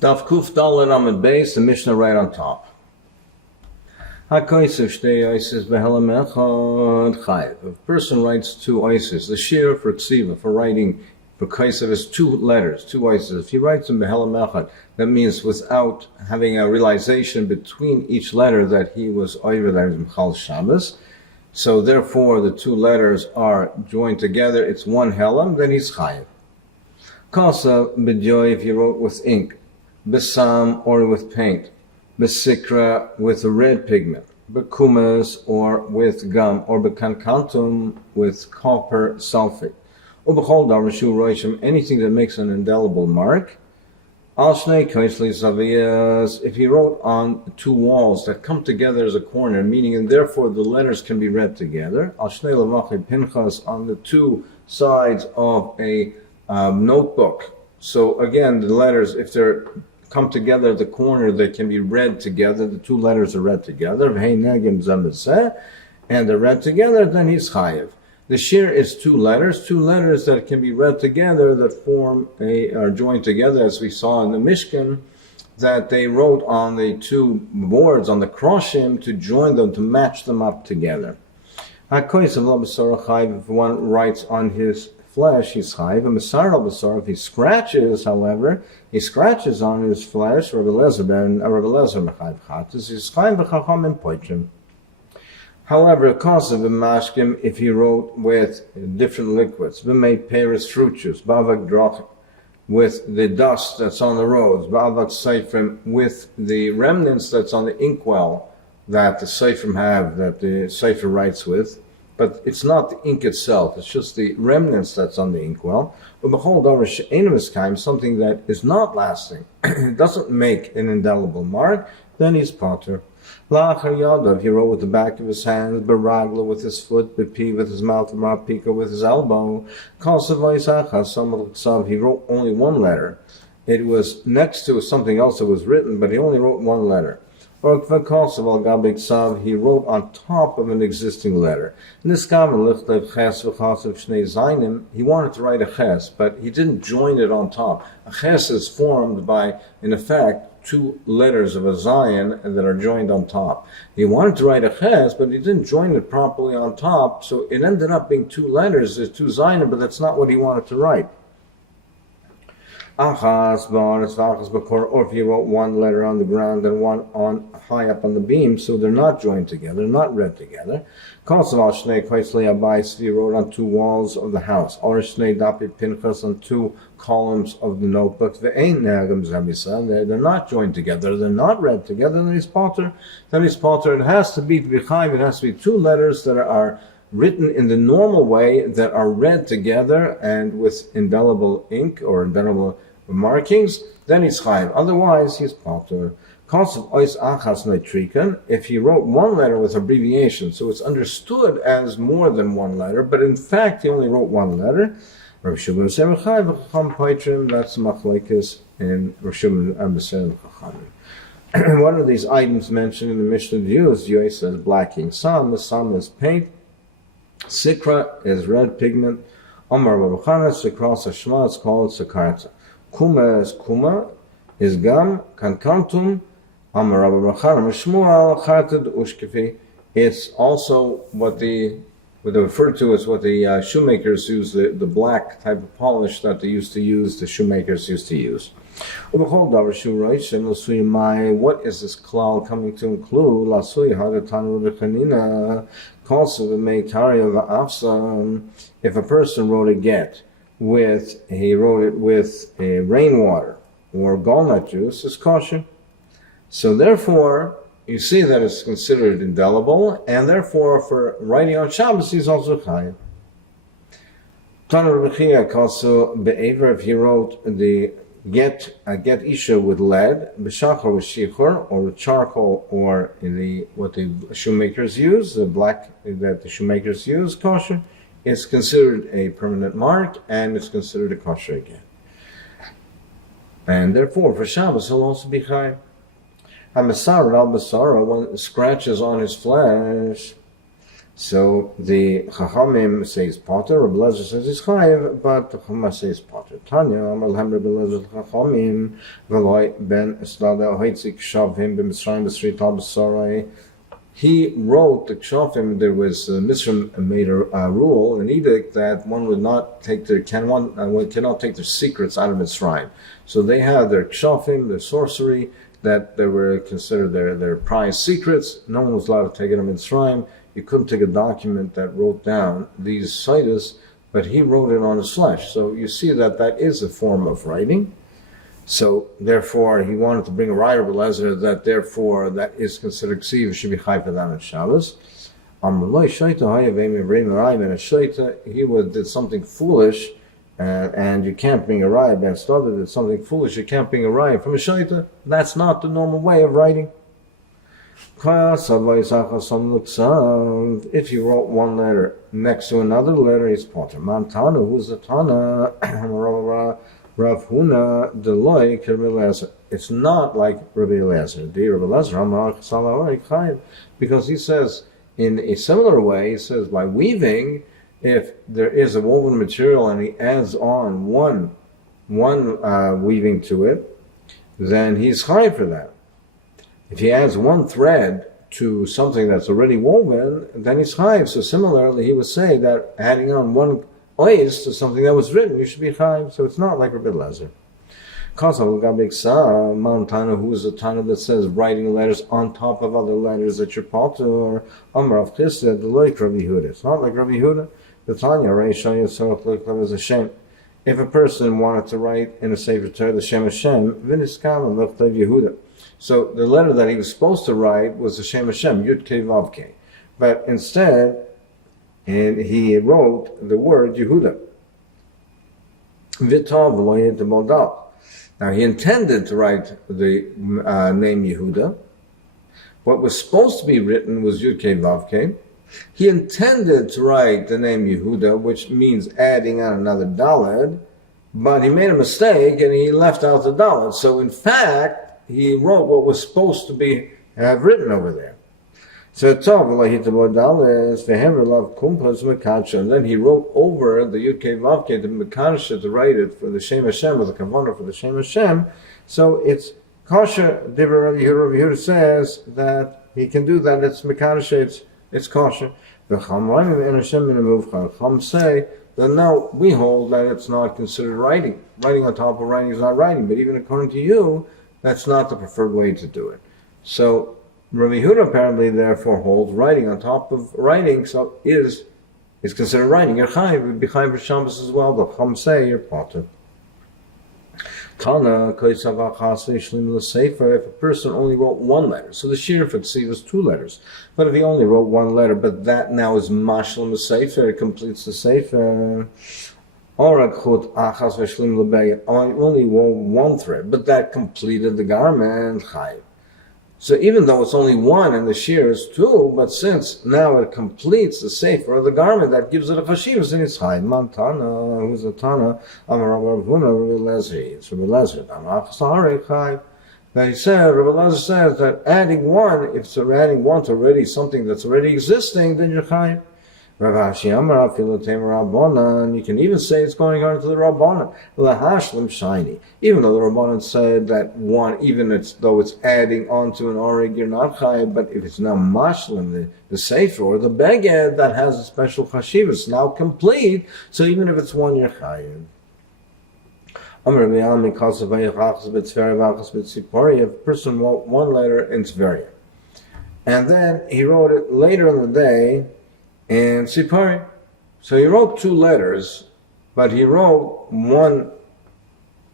Daf Kuf Dalet Amud Beis, the Mishnah right on top. HaKoisev Shtei Oises Behelam Echad Chayev. If a person writes two Oises, the shear for Ksiva, for writing, for Koisev is two letters, two Oises. If he writes them Behelam Echad, that means without having a realization between each letter that he was Oiver, that is Mechal Shabbos. So therefore the two letters are joined together, it's one Helam, then he's Chayev. Kasa B'joy, if he wrote with ink, Besam, or with paint, Besikra, with a red pigment, Bekumas, or with gum, or Bekankantum, with copper sulfate, or Bechol Darshu Roishim, anything that makes an indelible mark. Al Shnei Kaisli Saviyas, if he wrote on two walls that come together as a corner, meaning and therefore the letters can be read together. Al Shnei Lavachi Pinchas, on the two sides of a notebook. So again, the letters, if they're come together at the corner, they can be read together. The two letters are read together. And they're read together, then he's chayev. The shir is two letters that can be read together, that are joined together, as we saw in the Mishkan, that they wrote on the two boards, on the kroshim, to join them, to match them up together. If one writes on his flesh, he's chayiv. And Masar al-Basar, if he scratches, however, he scratches on his flesh, Rabbi Lezer mechayiv chatas, he's chayiv v'chacham poitrim. However, because of the mashkim, if he wrote with different liquids, v'mei peris fruit juice, bavak droch, with the dust that's on the roads, bavak seifrim, with the remnants that's on the inkwell that the seifrim have, that the seifr writes with, but it's not the ink itself, it's just the remnants that's on the inkwell. Something that is not lasting, it doesn't make an indelible mark, then he's potter. If he wrote with the back of his hands, beragla with his foot, bepi with his mouth, rapika with his elbow, he wrote only one letter. It was next to something else that was written, but he only wrote one letter. Or he wrote on top of an existing letter. He wanted to write a ches, but he didn't join it on top. A ches is formed by, in effect, two letters of a zayin that are joined on top. He wanted to write a ches, but he didn't join it properly on top, so it ended up being two letters, there's two zayin, but that's not what he wanted to write. Or if he wrote one letter on the ground and one on high up on the beam, so they're not joined together, they're not read together. If he wrote on two walls of the house, or on two columns of the notebook, they're not joined together, they're not read together, then he's potter. It has to be chayv, it has to be two letters that are written in the normal way, that are read together and with indelible ink or indelible markings, then he's chayiv. Otherwise, he's potter. If he wrote one letter with abbreviation, so it's understood as more than one letter, but in fact he only wrote one letter, Rav Shimon said, that's machlekes in Rav Shimon and Chachamim. What are these items mentioned in the Mishnah Views? Yoy says blacking sun, the sun is paint, sikra is red pigment, Omar Babachana, sikra sashma, it's called sakarta. Kuma is kuma, is gum, kankantum, Amar Rabbi Bachar, Mishmuel, Chatad, Ushkefi. It's also what they refer to as what the shoemakers use, the black type of polish that they used to use, the shoemakers used to use. What is this klal coming to include? If a person wrote a get he wrote it with rainwater or walnut juice, is kosher. So therefore, you see that it's considered indelible, and therefore for writing on Shabbos, he's also chayiv. If he wrote the get isha with lead, b'shachar with shichur, or with charcoal, or what the shoemakers use, the black that the shoemakers use, kosher, it's considered a permanent mark, and it's considered a kosher again. And therefore, for Shabbos, he'll also be chayiv. Hamasar al-basara, when it scratches on his flesh, So the Chachamim says Potter, Rabbi Lezer says he's Chayiv, but the Chumah says Potter. Tanya, Amar Lahem Rabbi Lezer Chachamim, V'loi ben Estada Hoitzik Shavim b'Mitzrayim b'Sri Tal b'Sarai. He wrote the Kshafim. There was Mitzrayim made a rule, an edict, that one would not take one cannot take their secrets out of Mitzrayim. So they had their Kshafim, their sorcery, that they were considered their prized secrets. No one was allowed to take it out of Mitzrayim. You couldn't take a document that wrote down these citus, but he wrote it on his flesh. So you see that is a form of writing. So therefore, he wanted to bring a raya of Eliezer that therefore that is considered ksiv, should be chayv for that on Shabbos. He did something foolish, and you can't bring a raya. Ben Stada did something foolish, you can't bring a raya from a shaita. That's not the normal way of writing. If you wrote one letter next to another letter, he's potter. Mantana, who's a Tana, Rav Huna Deloy Rabbi. It's not like Rabbi Eliezer. Because he says in a similar way, he says by weaving, if there is a woven material and he adds on one weaving to it, then he's high for that. If he adds one thread to something that's already woven, then he's chayiv. So similarly, he would say that adding on one ois to something that was written, you should be chayiv. So it's not like Rabbi Lezer. Tana, who is a Tana that says writing letters on top of other letters that you're potter, or Amar of Chisda, the like Rabbi Huda. It's not like Rabbi Huda. The Tanya, Reisha Yisrael Lekhav is a Shem. If a person wanted to write in a Sefer Torah the Shem Hashem, Viniskam Lekhav Yehuda. So the letter that he was supposed to write was the Shem Hashem, Yud Kei Vav Kei. But instead, he wrote the word Yehuda. V'tov v'lo yed modal. Now he intended to write the name Yehuda. What was supposed to be written was Yud Kei Vav Kei. He intended to write the name Yehuda, which means adding on another daled, but he made a mistake and he left out the daled. So in fact, he wrote what was supposed to be written over there. So and then he wrote over the Yud Kei Vav Kei, the Mekansha, to write it for the Shem Hashem, with the Kavanah for the Shem Hashem. So it's kosher. Rabbi Yehuda says that he can do that. It's Mekansha, it's kosher. The Chum say that no, we hold that it's not considered writing. Writing on top of writing is not writing. But even according to you, that's not the preferred way to do it. So Rabbi Yehuda apparently therefore holds writing on top of writing, so is considered writing. You're chayiv, you'd be chayiv for Shabbos as well. The Chum say you're potter. Tana koisava chasei shlim l'sefer. If a person only wrote one letter, so the shir for ksiv was two letters. But if he only wrote one letter, but that now is mashlim l'sefer, it completes the sefer. Only wore one thread, but that completed the garment. So even though it's only one and the shear is two, but since now it completes the sefer of the garment, that gives it a chashivas in its high. Mantana, who's a Tana, Amar Rabbi Lezer, it's Rabbi Lezer. Now he said, Rabbi Lezer says that adding one, if you're adding one to already something that's already existing, then you're chayiv. You can even say it's going on to the Rabbanan. Lahashlim shiny. Even though the Rabbanan said that one, even though it's adding on to an orig, you're not chayiv, but if it's now mashlim, the sefer or the beged, that has a special chashiv, it's now complete, so even if it's one, you're chayiv. If a person wrote one letter in Tveria, and then he wrote it later in the day in Sipari. So he wrote two letters, but he wrote one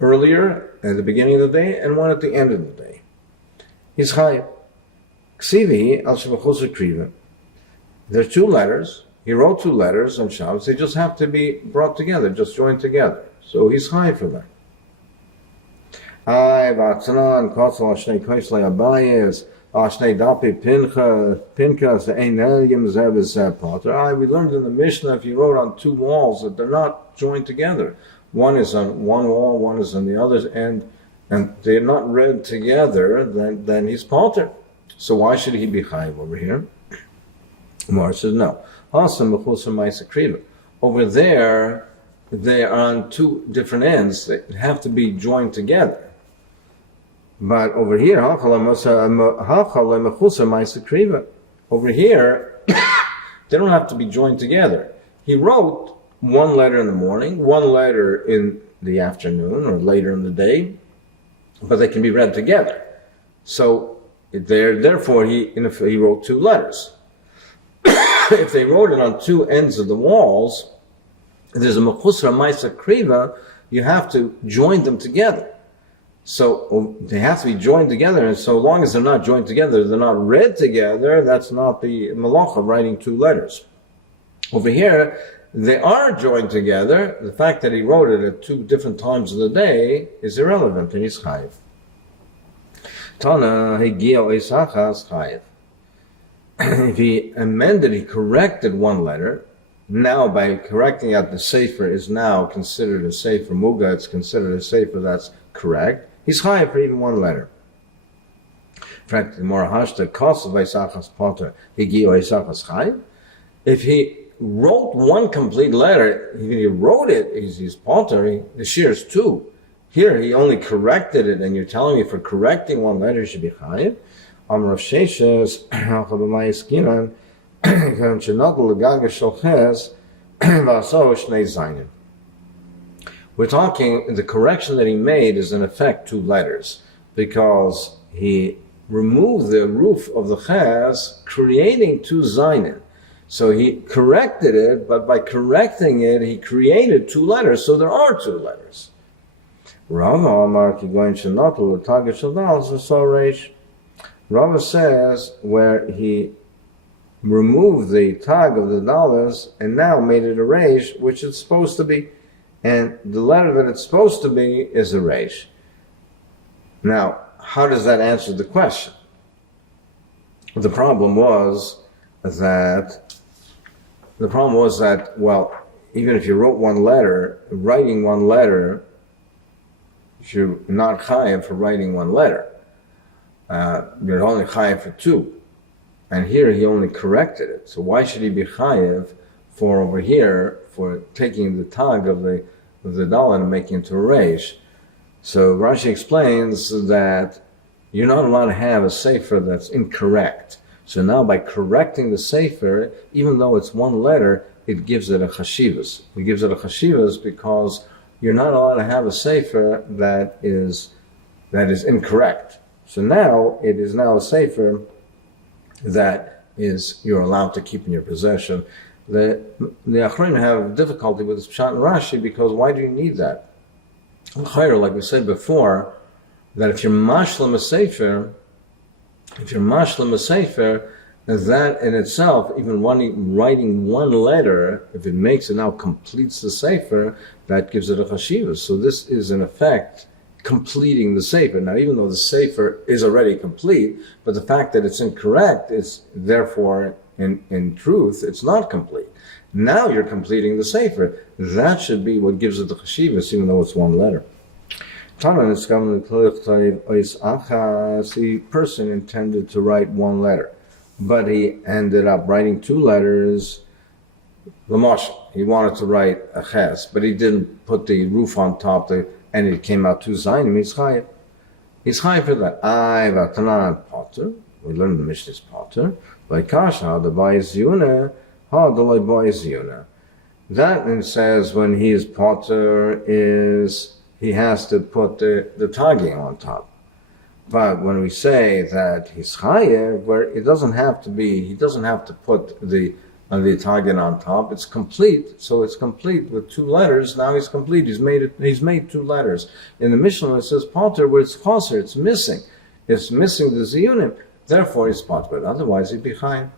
earlier at the beginning of the day and one at the end of the day. He's chayiv. Ksivi al shevachos kriva. There's two letters. He wrote two letters on Shabbos. They just have to be brought together, just joined together. So he's chayiv for that. We learned in the Mishnah, if you wrote on two walls, that they're not joined together. One is on one wall, one is on the other, and they're not read together, then he's potter. So why should he be chayiv over here? Gemara says no. Over there, they are on two different ends. They have to be joined together. But over here, over here, they don't have to be joined together. He wrote one letter in the morning, one letter in the afternoon or later in the day, but they can be read together. So therefore, he wrote two letters. If they wrote it on two ends of the walls, there's a mechusra ma'isa kriva, you have to join them together. So they have to be joined together, and so long as they're not joined together, they're not read together, that's not the malach of writing two letters. Over here, they are joined together. The fact that he wrote it at two different times of the day is irrelevant, and he's chayiv. Tana, chayiv. If he amended, he corrected one letter, now by correcting it, the sefer is now considered a sefer muga, it's considered a sefer that's correct. He's chayiv for even one letter. In fact, the more hashta kosav eisachas potter higi eisachas chayiv. If he wrote one complete letter, if he wrote it, he's potter. The shir is two. Here he only corrected it, and you're telling me for correcting one letter he should be chayiv. Amr Sheshes Chabamayiskinan Chenadul Gaga Sholches Vaso Shnei Zainin. We're talking, the correction that he made is in effect two letters, because he removed the roof of the ches, creating two zainin. So he corrected it, but by correcting it, he created two letters, so there are two letters. Rava says where he removed the tag of the dollars and now made it a resh, which it's supposed to be. And the letter that it's supposed to be is a resh. Now, how does that answer the question? The problem was that, well, even if you wrote one letter, writing one letter, you're not chayiv for writing one letter. You're only chayiv for two. And here he only corrected it. So why should he be chayiv for over here, for taking the tag of the dollar and making it to a resh? So Rashi explains that you're not allowed to have a sefer that's incorrect. So now by correcting the sefer, even though it's one letter, it gives it a chashivas. It gives it a chashivas because you're not allowed to have a sefer that is incorrect. So now it is now a sefer that is you're allowed to keep in your possession. The Achronim have difficulty with this Pshat and Rashi because why do you need that? Like we said before, that if you're mashlam a sefer, that in itself, even writing one letter, if it makes it now completes the sefer, that gives it a chashivah. So this is in effect completing the sefer. Now, even though the sefer is already complete, but the fact that it's incorrect is therefore, in truth, it's not complete. Now you're completing the sefer. That should be what gives it the chashivah, even though it's one letter. The person intended to write one letter, but he ended up writing two letters. He wanted to write a ches, but he didn't put the roof on top, and it came out two zayin. He's chayiv. He's chayiv for that. Potter. We learned the Mishnah's potter. By kasha, the bayis yuna, the bayis yuna. That it says when he is potter is he has to put the tagging on top. But when we say that he's chayev, where it doesn't have to be, he doesn't have to put the tagging on top. It's complete, so it's complete with two letters. Now he's complete. He's made two letters. In the Mishnah it says potter where it's chaser, it's missing. It's missing the ziyunim. Therefore he's potter. Otherwise he'd be chayev.